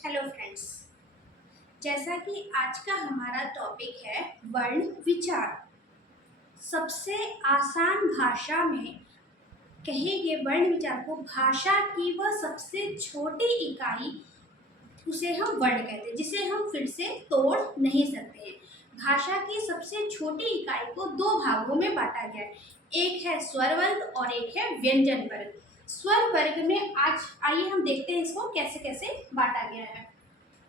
Hello friends. जैसा कि आज का हमारा टॉपिक है वर्ण विचार। सबसे आसान भाषा में कहे गए वर्ण विचार को भाषा की वह सबसे छोटी इकाई उसे हम वर्ण कहते हैं, जिसे हम फिर से तोड़ नहीं सकते हैं। भाषा की सबसे छोटी इकाई को दो भागों में बांटा गया है, एक है स्वर वर्ग और एक है व्यंजन वर्ग। स्वर वर्ग में आज आइए हम देखते हैं इसको कैसे कैसे बांटा गया है।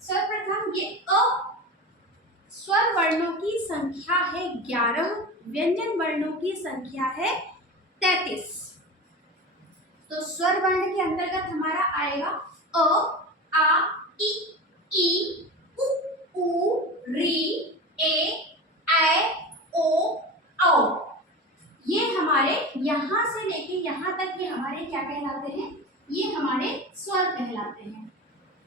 सर्वप्रथम ये अ स्वर वर्णों की संख्या है 11, व्यंजन वर्णों की संख्या है 33। तो स्वर वर्ण के अंतर्गत हमारा आएगा अ, आ, ई, उ, री, ए, ओ, औ। ये हमारे यहाँ से लेके यहाँ तक ये हमारे क्या कहलाते हैं? ये हमारे स्वर कहलाते हैं।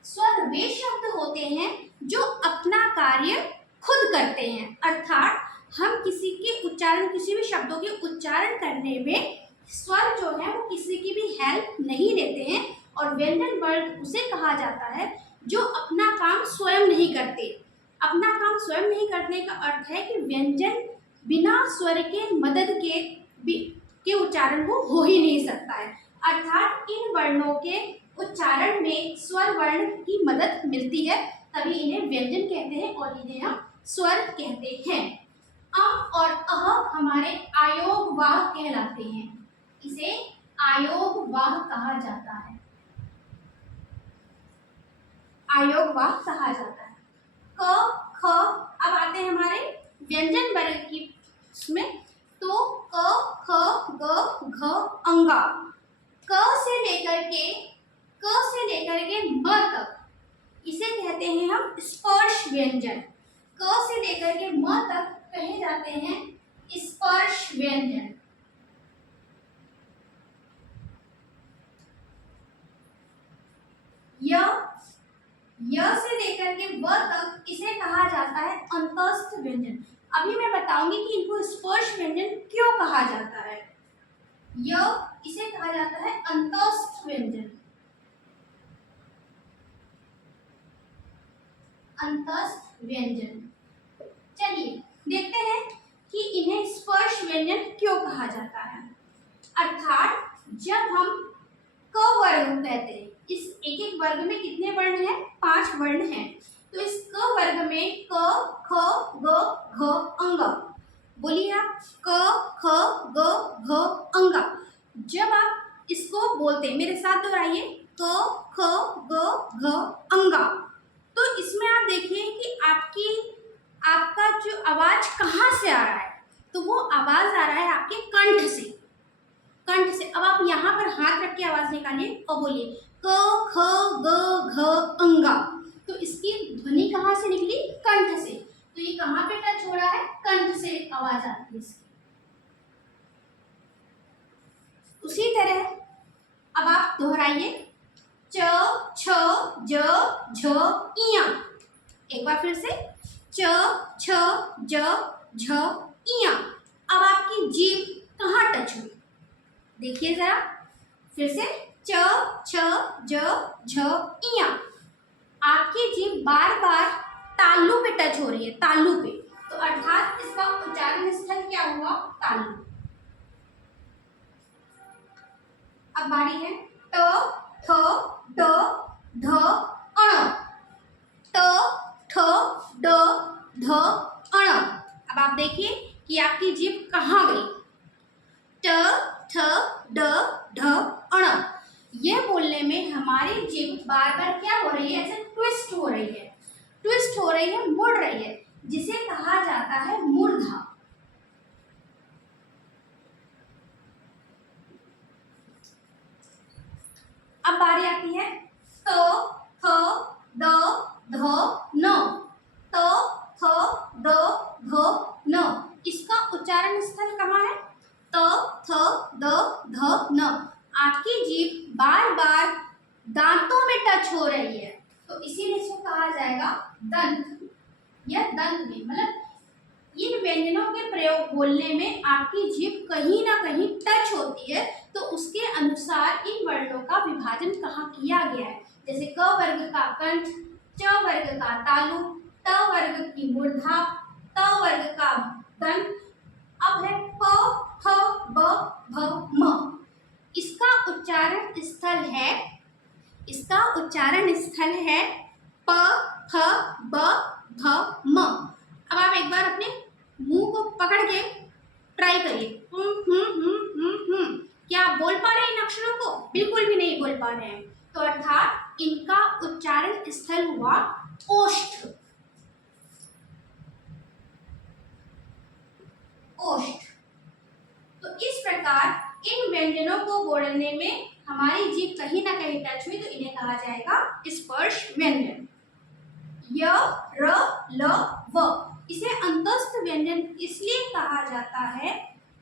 स्वर वे शब्द होते हैं जो अपना कार्य खुद करते हैं, अर्थात हम किसी के उच्चारण, किसी भी शब्दों के उच्चारण करने में स्वर जो है वो किसी की भी हेल्प नहीं लेते हैं। और व्यंजन वर्ग उसे कहा जाता है जो अपना काम स्वयं नहीं करते। अपना काम स्वयं नहीं करने का अर्थ है कि व्यंजन बिना स्वर के मदद के उच्चारण वो हो ही नहीं सकता है, अर्थात इन वर्णों के उच्चारण में स्वर वर्ण की मदद मिलती है, तभी इन्हें व्यंजन कहते हैं और इन्हें हम स्वर कहते हैं। अम और अह हमारे आयोगवाह कहलाते हैं, इसे आयोगवाह कहा जाता है, आयोगवाह कहा जाता है। क ख अब आते हैं हमारे व्यंजन वर्ग की उसमें, तो क ख ग घ अंगा। क से लेकर के म तक इसे कहते हैं हम स्पर्श व्यंजन। क से लेकर के म तक कहे जाते हैं स्पर्श व्यंजन। य से लेकर के व तक इसे कहा जाता है अंतस्थ व्यंजन। अभी मैं बताऊंगी कि इनको स्पर्श व्यंजन क्यों कहा जाता है। इसे कहा जाता है अंतस्थ व्यंजन, अंतस्थ व्यंजन। चलिए देखते हैं कि इन्हें स्पर्श व्यंजन क्यों कहा जाता है। अर्थात जब हम क वर्ग कहते हैं, इस एक एक वर्ग में कितने वर्ण हैं? 5 वर्ण हैं। तो इस क वर्ग में क ख ग घ अंग। बोलिए आप, क ख ग घ अंग। जब आप इसको बोलते हैं, मेरे साथ दोहराइए, क ख ग घ अंगा। तो इसमें आप देखिए कि आपका जो आवाज कहाँ से आ रहा है, तो वो आवाज आ रहा है आपके कंठ से। कंठ से। अब आप यहाँ पर हाथ रख के आवाज निकालिए और बोलिए क ख ग घ अंगा। तो इसकी ध्वनि कहाँ से निकली? कंठ से। तो ये कहाँ पे टच हो रहा है? कंठ से आवाज आती है इसकी। उसी तरह अब आप दोहराइए, च छ ज झ इया। एक बार फिर से, च छ ज झ इया। अब आपकी जीभ कहाँ टच हुई? देखिए जरा फिर से, च छ ज झ इया। आपकी जीभ बार बार तालू पे टच हो रही है, तालू पे, तो अर्थात इसका उच्चारण स्थल क्या हुआ? तालू। अब बारी है ट थ ड ध अण। ट ठ ड ध अण। अब आप देखिए कि आपकी जीभ कहाँ गई? ट ठ ड ढ अण। यह बोलने में हमारी जीभ बार बार क्या हो रही है? ऐसे ट्विस्ट हो रही है, ट्विस्ट हो रही है, मुड़ रही है, जिसे कहा जाता है मूर्धा। अब बारी आती है त थ द ध न। त थ द ध न। इसका उच्चारण स्थल कहाँ है? त थ द ध न। आपकी जीभ बार बार दांतों में टच हो रही है, तो इसीलिए इसको कहा जाएगा दंत या दंत में। मतलब इन व्यंजनों के प्रयोग बोलने में आपकी जीभ कहीं ना कहीं टच होती है, तो उसके अनुसार इन वर्णों का विभाजन कहाँ किया गया है। जैसे क वर्ग का कंठ, च वर्ग का तालु, त वर्ग की मूर्धा, त वर्ग का दंत। अब है प, फ, ब, भ, म। इसका उच्चारण स्थल है, इसका उच्चारण स्थल है प, फ, ब, भ, म। अब आप एक बार अपने मुंह को पकड़ के ट्राई करिए। क्या आप बोल पा रहे हैं इन अक्षरों को? बिल्कुल भी नहीं बोल पा रहे हैं। तो अर्थात इनका उच्चारण स्थल हुआ ओष्ठ। ओष्ठ। तो इस प्रकार इन व्यंजनों को बोलने में हमारी जीभ कहीं ना कहीं टच हुई तो इन्हें कहा जाएगा स्पर्श व्यंजन। य, र, ल, व। इसे अंतस्थ व्यंजन इसलिए कहा जाता है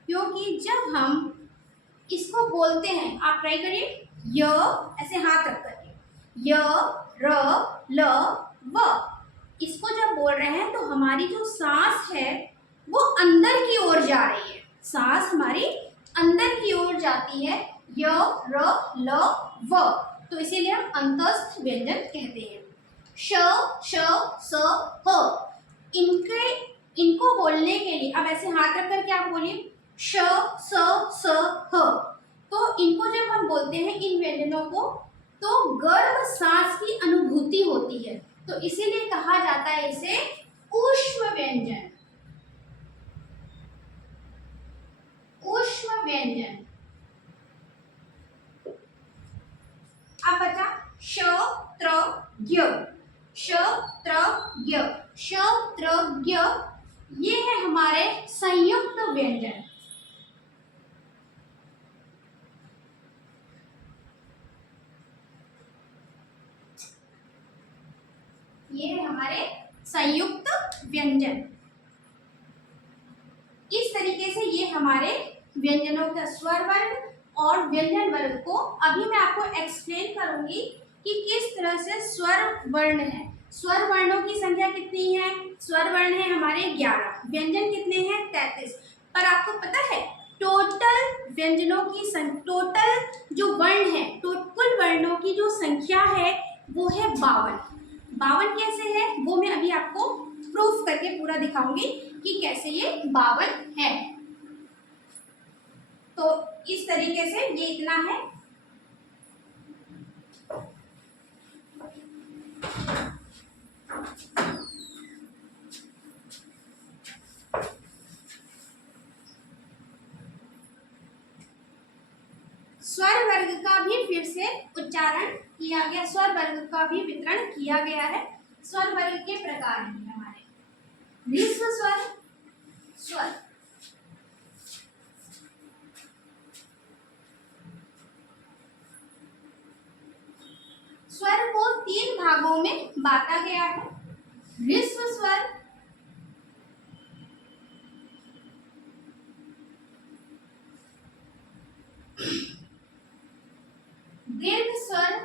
क्योंकि जब हम इसको बोलते हैं, आप ट्राई करिए, य ऐसे हाथ रख करके, य, र, ल, व। इसको जब बोल रहे हैं तो हमारी जो सांस है वो अंदर की ओर जा रही है, सांस हमारी अंदर की ओर जाती है, य, र, ल, व। तो इसीलिए हम अंतस्थ व्यंजन कहते हैं। श, श, स, ह। इनको बोलने के लिए अब ऐसे हाथ रख करके आप बोलिए श, स, स, ह। तो इनको जब हम बोलते हैं इन व्यंजनों को तो गर्म सांस की अनुभूति होती है, तो इसीलिए कहा जाता है इसे ऊष्म व्यंजन। ऊष्म व्यंजन। अब बचा श, त्र, ज्ञ। श, त्र, ज्ञ। श, त्र, ज्ञ ये है हमारे संयुक्त व्यंजन। ये है हमारे संयुक्त व्यंजन। इस तरीके से ये हमारे व्यंजनों का स्वर वर्ग और व्यंजन वर्ग को अभी मैं आपको एक्सप्लेन करूंगी कि किस तरह से स्वर वर्ण है। स्वर वर्णों की संख्या कितनी है? स्वर वर्ण है हमारे 11, व्यंजन कितने हैं? 33। पर आपको पता है टोटल व्यंजनों की टोटल जो वर्ण है, तो कुल वर्णों की जो संख्या है वो है 52। 52 कैसे है वो मैं अभी आपको प्रूफ करके पूरा दिखाऊंगी कि कैसे ये 52 है। तो इस तरीके से ये इतना है। स्वर वर्ग का भी फिर से उच्चारण किया गया, स्वर वर्ग का भी वितरण किया गया है। स्वर वर्ग के प्रकार हैं हमारे ह्रस्व स्वर, स्वर, स्वर को 3 भागों में बांटा गया है। ह्रस्व स्वर, दीर्घ स्वर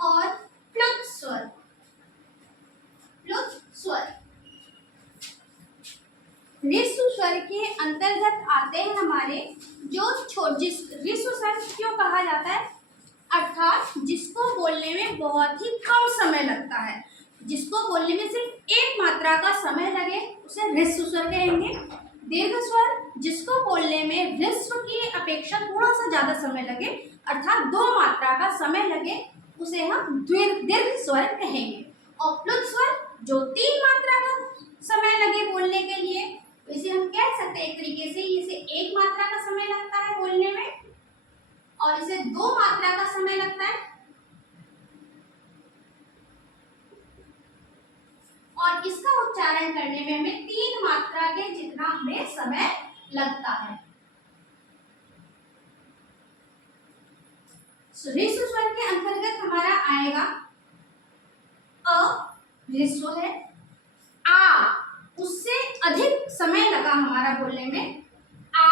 और प्लुत स्वर। प्लुत स्वर ह्रस्व स्वर के अंतर्गत आते हैं हमारे जो जिस ह्रस्व स्वर क्यों कहा जाता है? अर्थात जिसको बोलने में बहुत ही कम समय लगता है, जिसको बोलने में सिर्फ एक मात्रा का समय लगे उसे ह्रस्व स्वर कहेंगे। दीर्घ स्वर जिसको बोलने में ह्रस्व की अपेक्षा थोड़ा सा ज्यादा समय लगे, अर्थात 2 मात्रा का समय लगे, उसे हम दीर्घ स्वर कहेंगे। और प्लुत स्वर जो 3 मात्रा का समय लगे बोलने के लिए, तो इसे हम कह सकते हैं एक तरीके से इसे 1 मात्रा का समय लगता है बोलने में और इसे 2 मात्रा का समय लगता है, और इसका उच्चारण करने में हमें 3 मात्रा के जितना हमें समय लगता है। ह्रस्व स्वर के अंतर्गत हमारा आएगा अ, ह्रस्व है, आ, उससे अधिक समय लगा हमारा बोलने में, आ,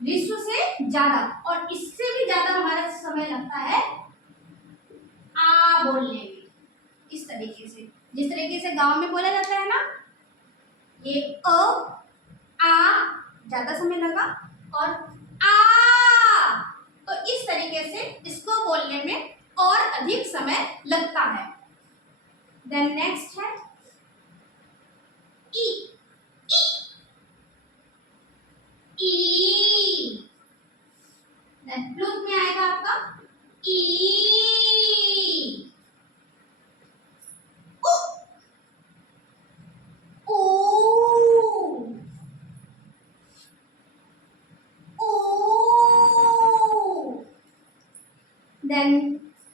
ह्रस्व से ज्यादा, और इससे भी ज्यादा हमारा समय लगता है आ बोलने में। इस तरीके से, जिस तरीके से गांव में बोला जाता है ना, ये अ, आ ज्यादा समय लगा और आ तो इस तरीके से इसको बोलने में और अधिक समय लगता है। देन नेक्स्ट है ई। ई देन प्लूत में आएगा आपका ई। देन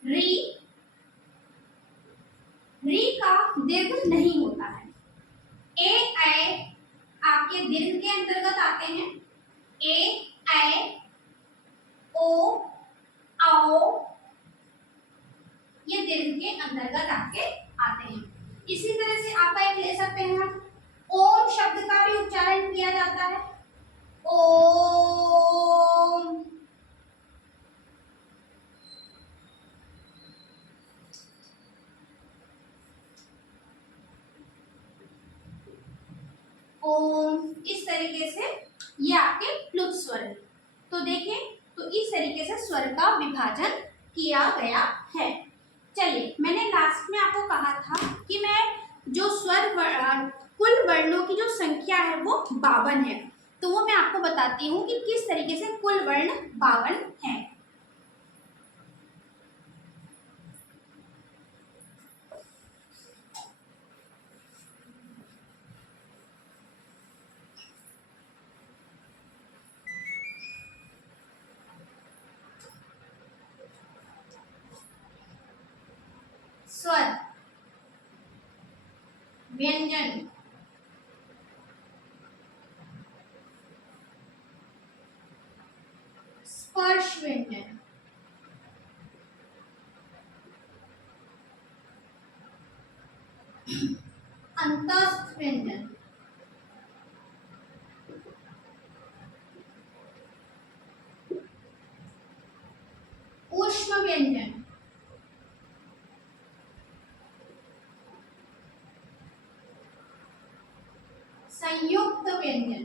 री। री का दीर्घ नहीं होता है। ए ऐ आपके दीर्घ के अंतर्गत आते हैं। ए ऐ ओ आओ ये दीर्घ के अंतर्गत आपके आते हैं। इसी तरह से आपका एक ले सकते हैं हम ओम शब्द का भी उच्चारण किया जाता है। ओम। ओम इस तरीके से ये आपके प्लुत स्वर है। तो देखें तो इस तरीके से स्वर का विभाजन किया गया है। चलिए मैंने लास्ट में आपको कहा था कि मैं जो स्वर कुल वर्णों की जो संख्या है वो 52 है। तो वो मैं आपको बताती हूँ कि किस तरीके से कुल वर्ण 52 है। स्वर, व्यंजन, स्पर्श व्यंजन, अंतस्थ व्यंजन, ऊष्म व्यंजन, संयुक्त व्यंजन,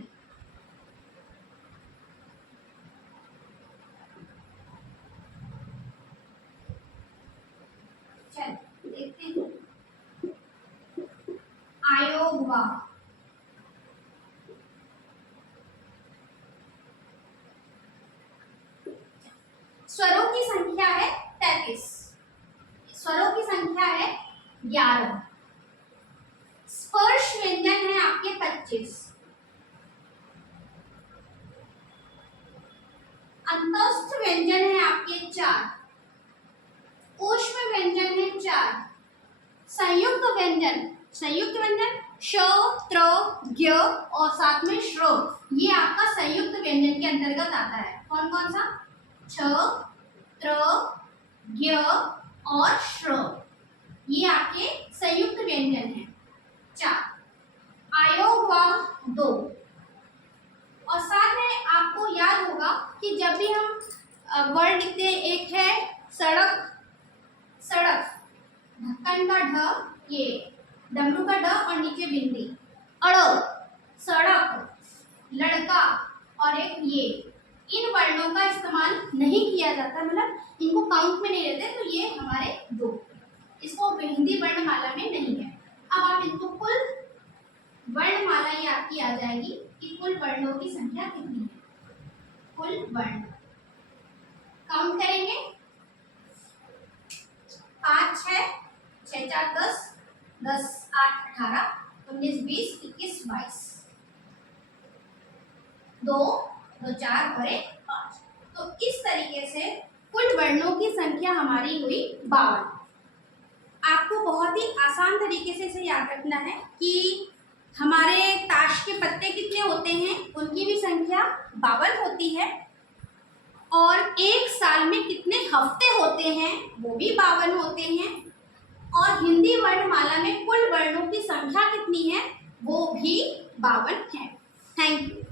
चल देखते हैं आयोगवाह, स्वरों की संख्या है 33, स्वरों की संख्या है 11, स्पर्श व्यंजन है आपके 25, अंतस्थ व्यंजन है आपके 4, ऊष्म व्यंजन है 4, संयुक्त व्यंजन श, त्र, ज्ञ और साथ में श्रो ये आपका संयुक्त व्यंजन के अंतर्गत आता है। कौन कौन सा? छ, त्र, ज्ञ और श्रो ये आपके संयुक्त व्यंजन है 4, आयोगवाह 2। और साथ में आपको याद होगा कि जब भी हम वर्ड लिखते हैं, एक है सड़क, सड़क, ढक्कन का ढ, ये डमरू का ड और नीचे बिंदी, अड़ो, सड़क, लड़का और एक ये, इन वर्णों का इस्तेमाल नहीं किया जाता, मतलब इनको काउंट में नहीं लेते। तो ये हमारे 2, इसको हिंदी वर्णमाला में नहीं है। अब आप इनको कुल वर्णमाला ये आपकी आ जाएगी कि कुल वर्णों की संख्या कितनी है। कुल वर्ण काउंट करेंगे 5, 6, 6, 4, 10, 10, 8, 18, 19, 20, 21, 22, 2, 2, 4 और 1, 5। तो इस तरीके से कुल वर्णों की संख्या हमारी हुई 52। आपको बहुत ही आसान तरीके से इसे याद रखना है कि हमारे ताश के पत्ते कितने होते हैं, उनकी भी संख्या 52 होती है, और एक साल में कितने हफ्ते होते हैं वो भी 52 होते हैं, और हिंदी वर्णमाला में कुल वर्णों की संख्या कितनी है वो भी 52 है। Thank you.